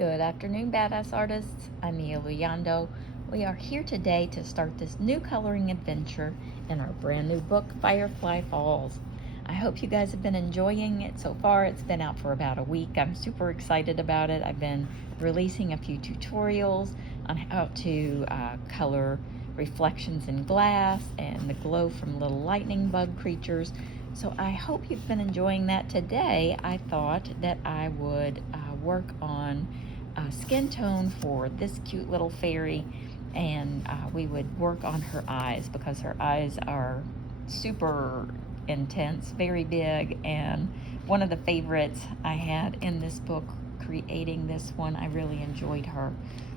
Good afternoon, badass artists. I'm Mia Luyando. We are here today to start this new coloring adventure in our brand new book, Firefly Falls. I hope you guys have been enjoying it so far. It's been out for about a week. I'm super excited about it. I've been releasing a few tutorials on how to color reflections in glass and the glow from little lightning bug creatures. So I hope you've been enjoying that. Today I thought that I would work on skin tone for this cute little fairy, and we would work on her eyes because her eyes are super intense, very big, and one of the favorites I had in this book creating this one. I really enjoyed her.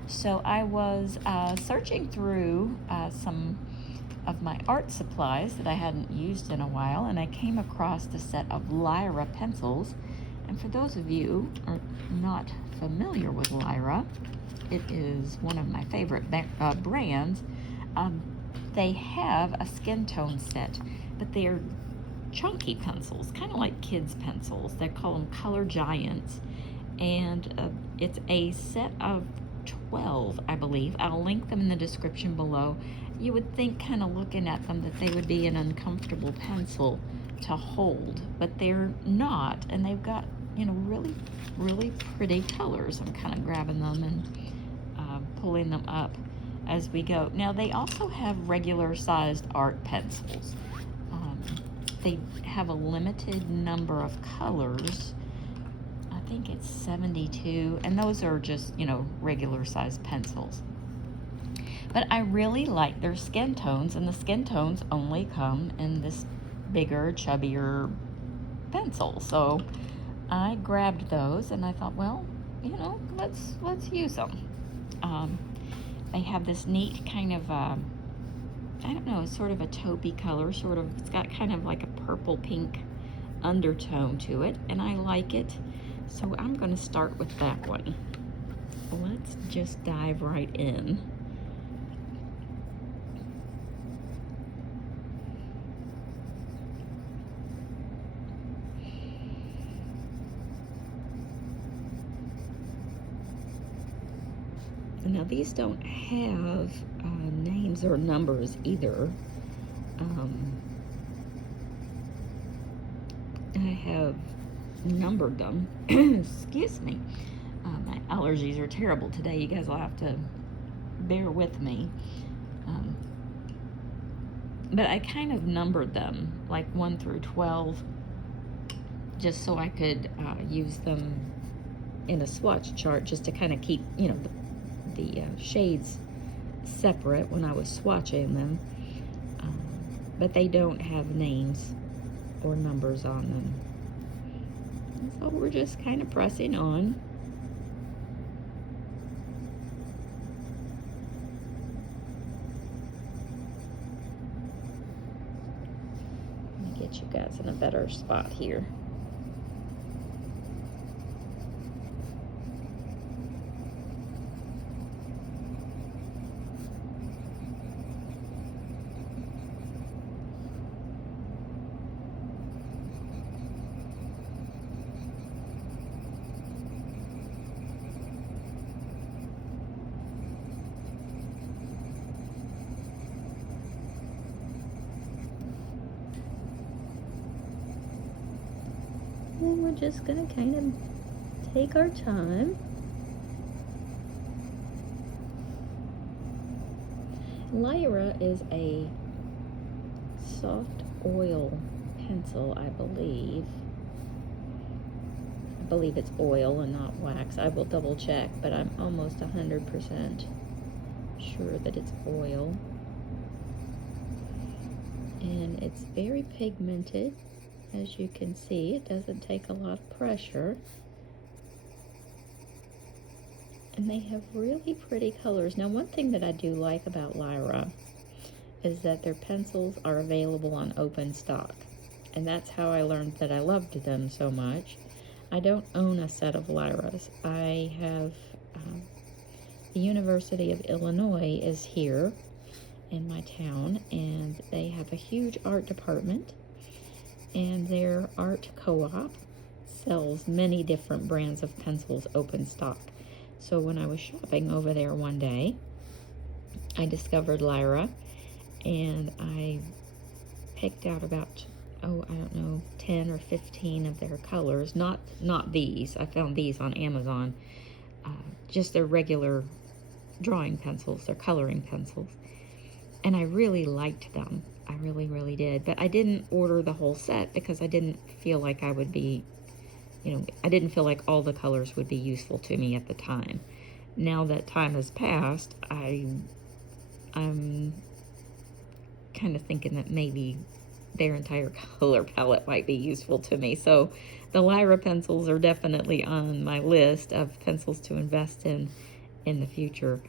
So I was searching through some of my art supplies that I hadn't used in a while, and I came across the set of Lyra pencils. And for those of you who are not familiar with Lyra, it is one of my favorite brands. They have a skin tone set, but they're chunky pencils, kind of like kids' pencils. They call them Color Giants, and it's a set of 12, I believe. I'll link them in the description below. You would think, kind of looking at them, that they would be an uncomfortable pencil to hold, but they're not, and they've got, you know, really pretty colors. I'm kind of grabbing them and pulling them up as we go. Now they also have regular sized art pencils. They have a limited number of colors. I think it's 72, and those are just, you know, regular sized pencils. But I really like their skin tones, and the skin tones only come in this bigger, chubbier pencil. So I grabbed those, and I thought, well, you know, let's use them. They have this neat kind of, I don't know, sort of a taupey color, sort of, it's got kind of like a purple pink undertone to it, and I like it. So I'm going to start with that one. Let's just dive right in. Now these don't have names or numbers either. I have numbered them. Excuse me. My allergies are terrible today. You guys will have to bear with me. But I kind of numbered them like 1 through 12 just so I could use them in a swatch chart, just to kind of keep, you know, the shades separate when I was swatching them. But they don't have names or numbers on them. So we're just kind of pressing on. Let me get you guys in a better spot here. And we're just gonna kind of take our time. Lyra is a soft oil pencil, I believe. I believe it's oil and not wax. I will double check, but I'm almost 100% sure that it's oil. And it's very pigmented. As you can see, it doesn't take a lot of pressure. And they have really pretty colors. Now, one thing that I do like about Lyra is that their pencils are available on open stock. And that's how I learned that I loved them so much. I don't own a set of Lyras. I have, the University of Illinois is here in my town, and they have a huge art department. And their art co-op sells many different brands of pencils open stock. So when I was shopping over there one day, I discovered Lyra, and I picked out about, oh, I don't know, 10 or 15 of their colors. Not these. I found these on Amazon. Just their regular drawing pencils, their coloring pencils. And I really liked them. I really, really did. But I didn't order the whole set because I didn't feel like I would be, I didn't feel like all the colors would be useful to me at the time. Now that time has passed, I'm kind of thinking that maybe their entire color palette might be useful to me. So the Lyra pencils are definitely on my list of pencils to invest in the future.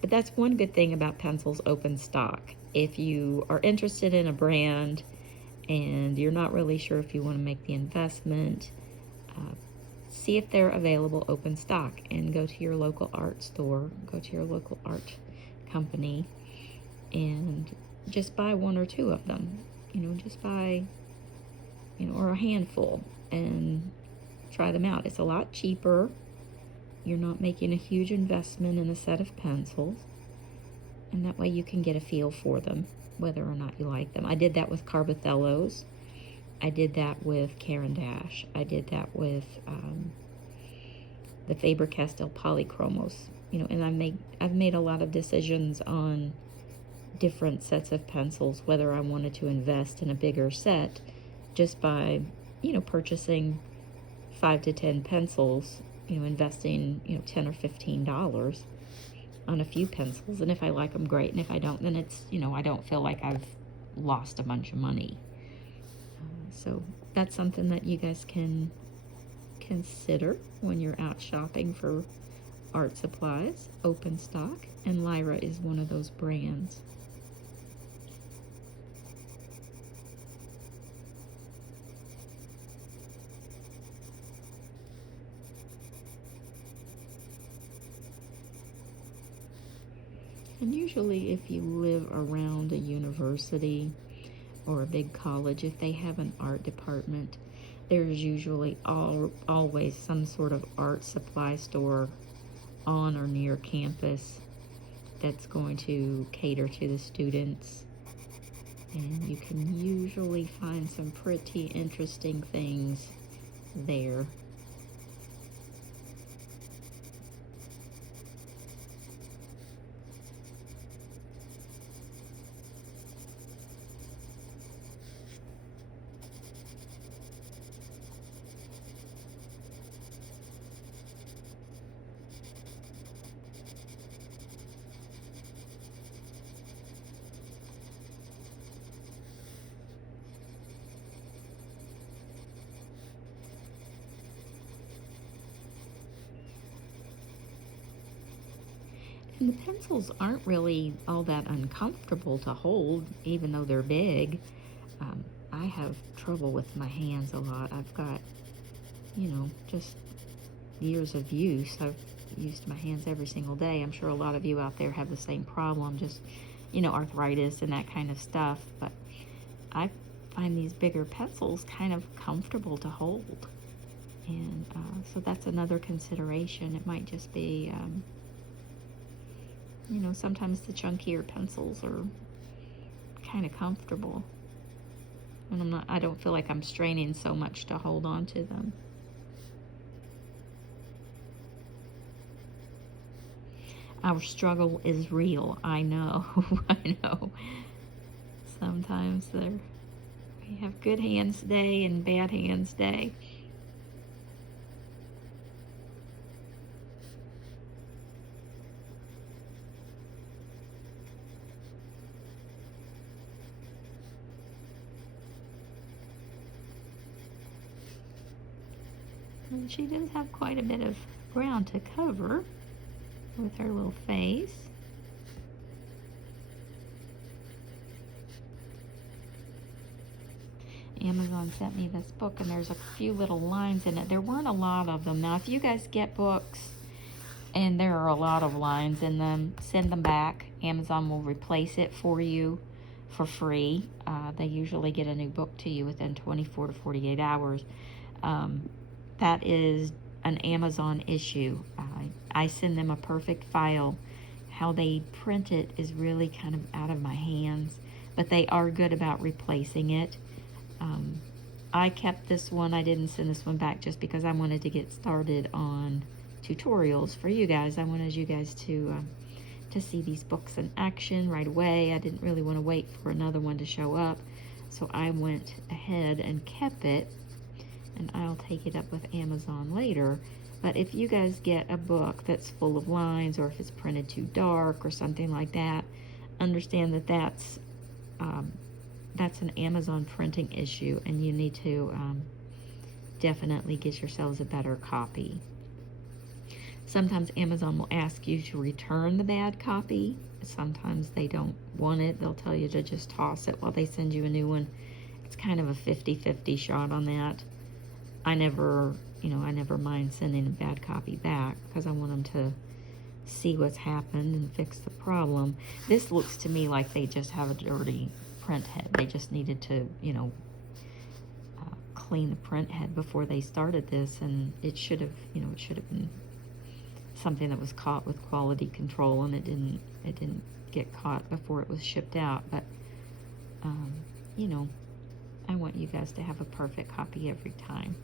But that's one good thing about pencils open stock. If you are interested in a brand and you're not really sure if you want to make the investment, see if they're available open stock and go to your local art store, go to your local art company, and just buy one or two of them. Just buy, or a handful, and try them out. It's a lot cheaper. You're not making a huge investment in a set of pencils, and that way you can get a feel for them, whether or not you like them. I did that with Carbothellos. I did that with Caran d'Ache. I did that with the Faber-Castell Polychromos. And I've made a lot of decisions on different sets of pencils, whether I wanted to invest in a bigger set just by, purchasing 5 to 10 pencils, investing, $10 or $15 on a few pencils. And if I like them, great. And if I don't, then it's, I don't feel like I've lost a bunch of money. So that's something that you guys can consider when you're out shopping for art supplies, open stock. And Lyra is one of those brands. And usually if you live around a university or a big college, if they have an art department, there's usually always some sort of art supply store on or near campus that's going to cater to the students. And you can usually find some pretty interesting things there. And the pencils aren't really all that uncomfortable to hold, even though they're big. I have trouble with my hands a lot. I've got, just years of use. I've used my hands every single day. I'm sure a lot of you out there have the same problem, just, arthritis and that kind of stuff. But I find these bigger pencils kind of comfortable to hold. And so that's another consideration. It might just be, sometimes the chunkier pencils are kind of comfortable. And I don't feel like I'm straining so much to hold on to them. Our struggle is real. I know. I know. Sometimes we have good hands day and bad hands day. And she does have quite a bit of ground to cover with her little face. Amazon sent me this book, and there's a few little lines in it. There weren't a lot of them. Now, if you guys get books and there are a lot of lines in them, send them back. Amazon will replace it for you for free. They usually get a new book to you within 24 to 48 hours. That is an Amazon issue. I send them a perfect file. How they print it is really kind of out of my hands, but they are good about replacing it. I kept this one. I didn't send this one back just because I wanted to get started on tutorials for you guys. I wanted you guys to see these books in action right away. I didn't really want to wait for another one to show up, so I went ahead and kept it, and I'll take it up with Amazon later. But if you guys get a book that's full of lines, or if it's printed too dark or something like that, understand that that's an Amazon printing issue, and you need to definitely get yourselves a better copy. Sometimes Amazon will ask you to return the bad copy. Sometimes they don't want it. They'll tell you to just toss it while they send you a new one. It's kind of a 50-50 shot on that. I never mind sending a bad copy back because I want them to see what's happened and fix the problem. This looks to me like they just have a dirty print head. They just needed to, clean the print head before they started this, and it should have been something that was caught with quality control, and it didn't get caught before it was shipped out. But I want you guys to have a perfect copy every time.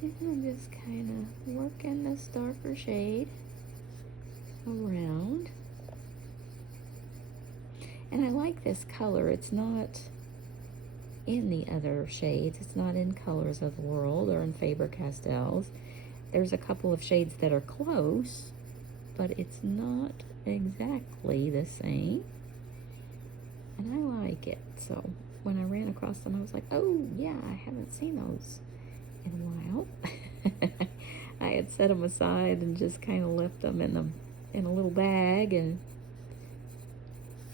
And I'm just kind of working this darker shade around. And I like this color. It's not in the other shades. It's not in Colors of the World or in Faber-Castells. There's a couple of shades that are close, but it's not exactly the same. And I like it. So when I ran across them, I was like, oh yeah, I haven't seen those in a while. I had set them aside and just kind of left them in a little bag and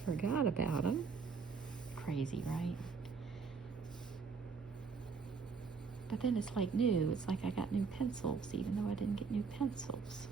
forgot about them. Crazy, right? But then it's like new. It's like I got new pencils, even though I didn't get new pencils.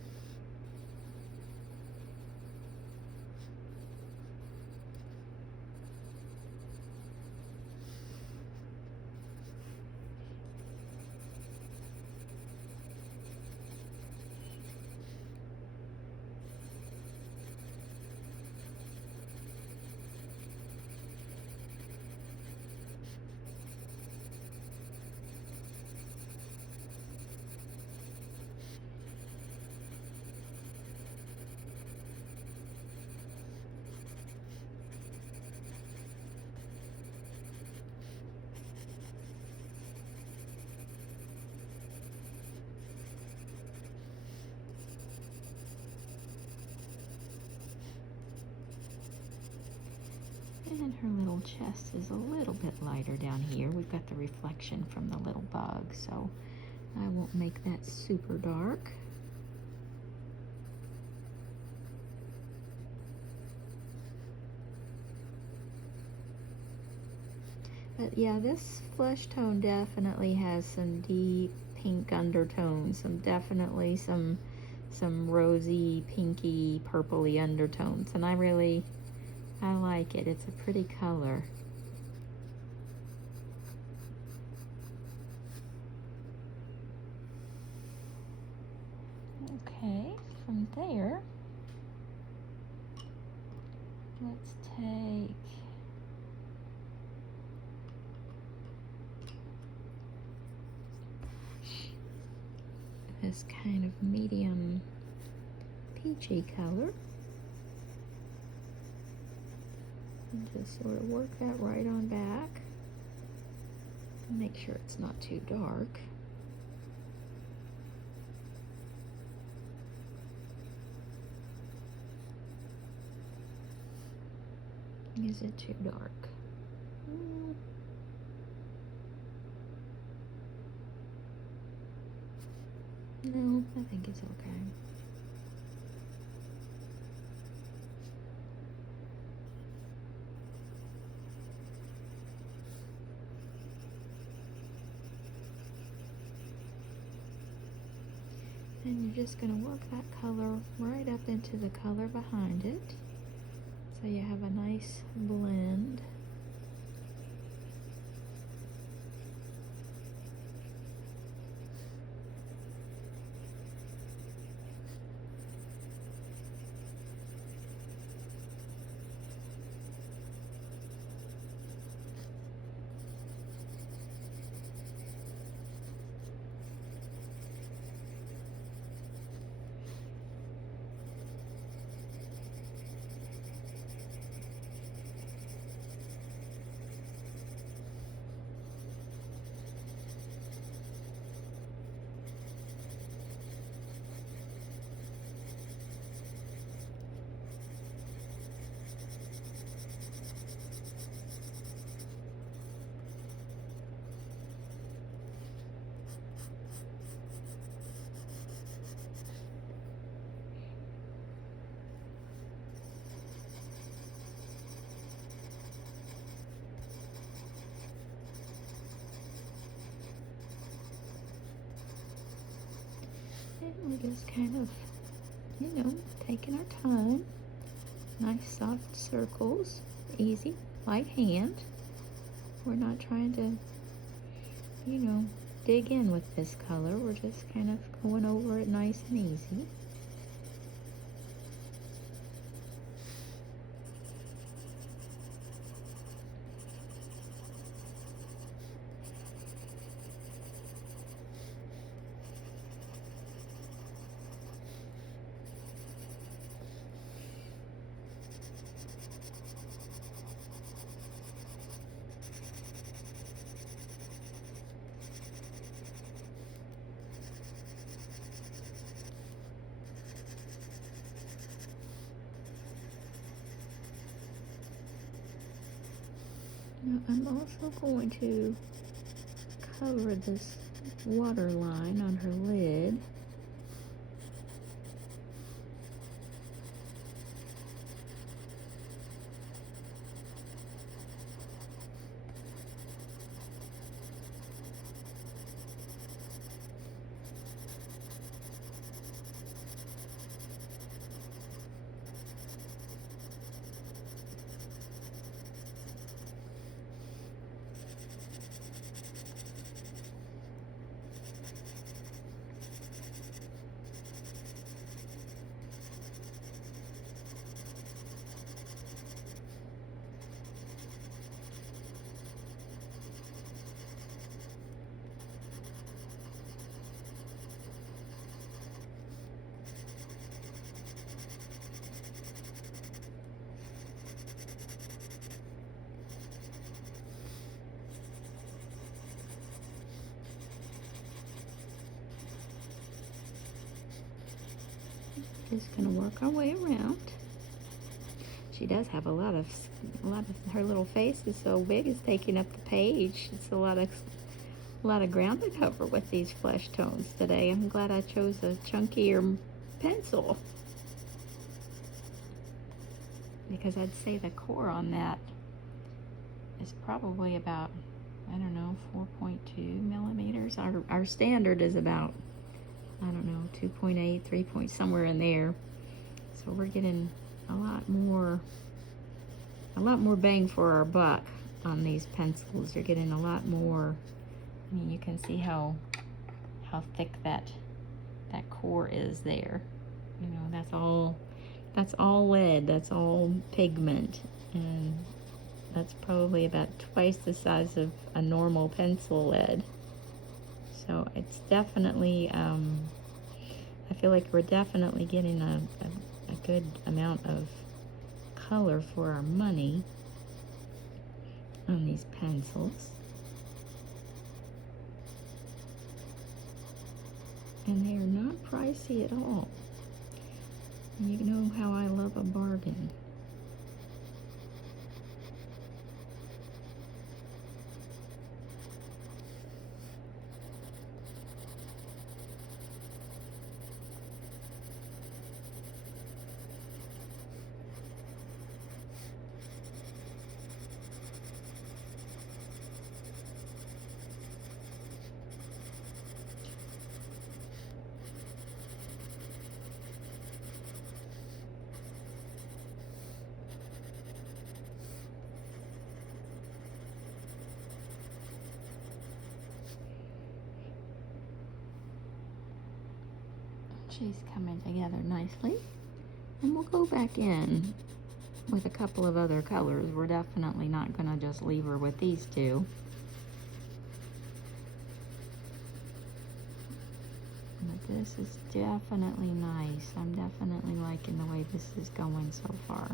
And her little chest is a little bit lighter down here. We've got the reflection from the little bug, so I won't make that super dark. But yeah, this flesh tone definitely has some deep pink undertones, some rosy, pinky, purpley undertones, and I like it. It's a pretty color. Okay, from there, let's take this kind of medium peachy color and just sort of work that right on back. make sure it's not too dark. Is it too dark? No, I think it's okay. And you're just going to work that color right up into the color behind it, so you have a nice blend. And we're just kind of, taking our time. Nice soft circles, easy, light hand. We're not trying to, dig in with this color. We're just kind of going over it nice and easy. Now I'm also going to cover this water line on her lid. Just gonna work our way around. She does have a lot of her little face is so big, it's taking up the page. It's a lot of ground to cover with these flesh tones today. I'm glad I chose a chunkier pencil, because I'd say the core on that is probably about, I don't know, 4.2 millimeters. Our standard is about, I don't know, 2.8, 3 point, somewhere in there. So we're getting a lot more bang for our buck on these pencils. You're getting a lot more. I mean, you can see how thick that core is there. That's all lead, that's all pigment, and that's probably about twice the size of a normal pencil lead. So it's definitely, I feel like we're definitely getting a good amount of color for our money on these pencils. and they are not pricey at all. You know how I love a bargain. She's coming together nicely. And we'll go back in with a couple of other colors. We're definitely not going to just leave her with these two. But this is definitely nice. I'm definitely liking the way this is going so far.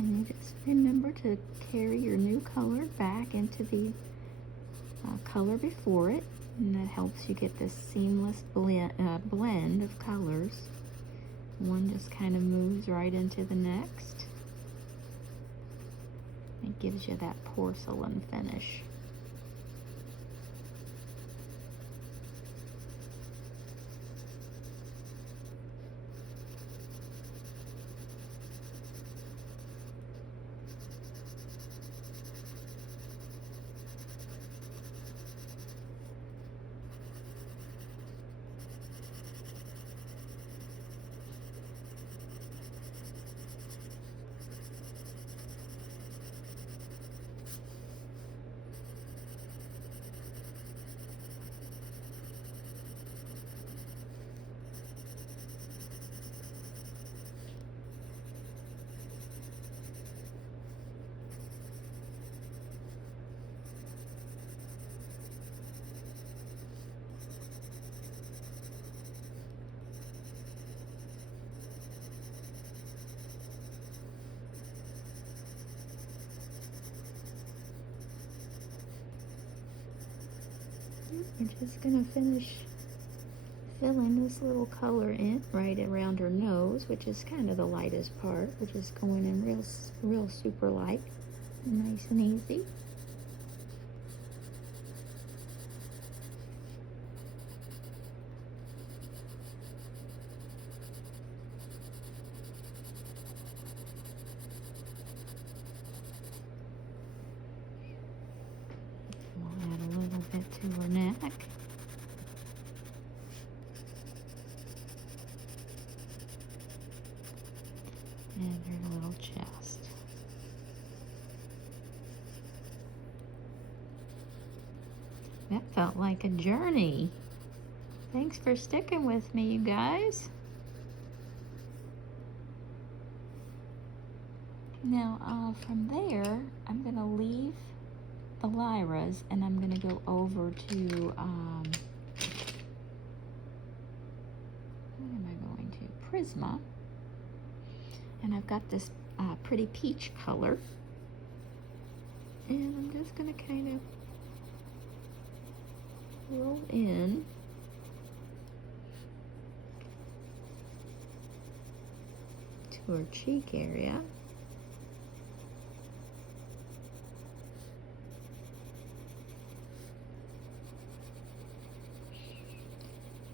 And you just remember to carry your new color back into the color before it, and that helps you get this seamless blend of colors. One just kind of moves right into the next. It gives you that porcelain finish. We're just going to finish filling this little color in right around her nose, which is kind of the lightest part. We're just going in real super light, nice and easy. We'll add a little bit to her neck. And her little chest. That felt like a journey. Thanks for sticking with me, you guys. Now, from there, I'm going to leave the Lyras, and I'm going to go over to, what am I going to? Prisma. And I've got this pretty peach color. And I'm just going to kind of roll in to her cheek area.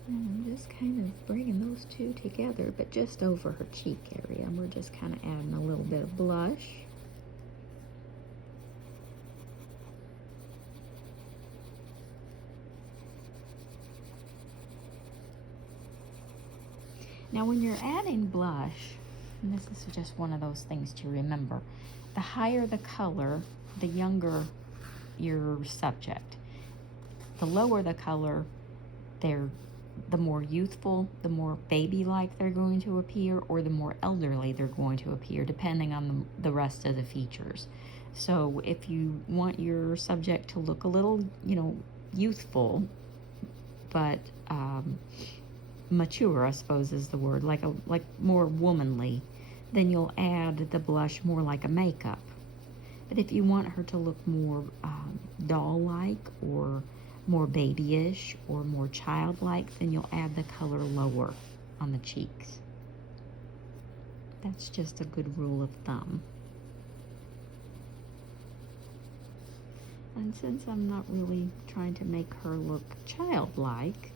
And I'm just kind of bringing those two together, but just over her cheek area. And we're just kind of adding a little bit of blush. Now when you're adding blush, and this is just one of those things to remember, the higher the color, the younger your subject. The lower the color, the more youthful, the more baby-like they're going to appear, or the more elderly they're going to appear, depending on the rest of the features. So if you want your subject to look a little, youthful, but mature, I suppose is the word, like more womanly, then you'll add the blush more like a makeup. But if you want her to look more doll-like or more babyish or more childlike, then you'll add the color lower on the cheeks. That's just a good rule of thumb. And since I'm not really trying to make her look childlike,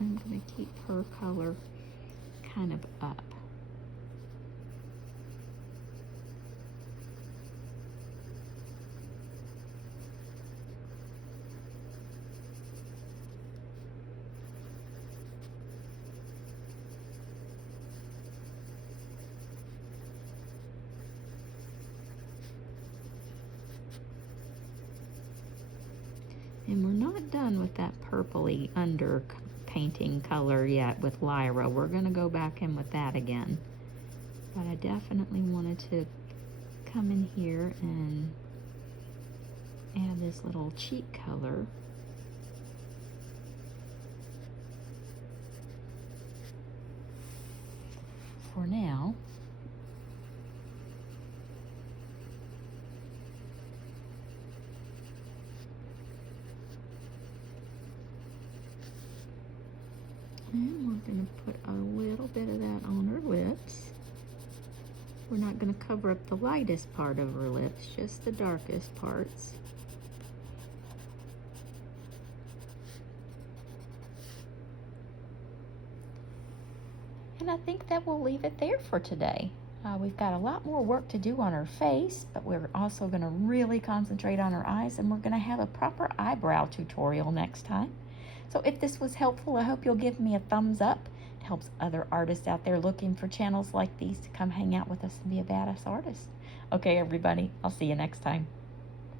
I'm going to keep her color kind of up. And we're not done with that purpley under painting color yet with Lyra. We're going to go back in with that again. But I definitely wanted to come in here and add this little cheek color. For now. And we're going to put a little bit of that on her lips. We're not going to cover up the lightest part of her lips, just the darkest parts. And I think that we'll leave it there for today. We've got a lot more work to do on her face, but we're also going to really concentrate on her eyes, and we're going to have a proper eyebrow tutorial next time. So if this was helpful, I hope you'll give me a thumbs up. It helps other artists out there looking for channels like these to come hang out with us and be a badass artist. Okay, everybody, I'll see you next time.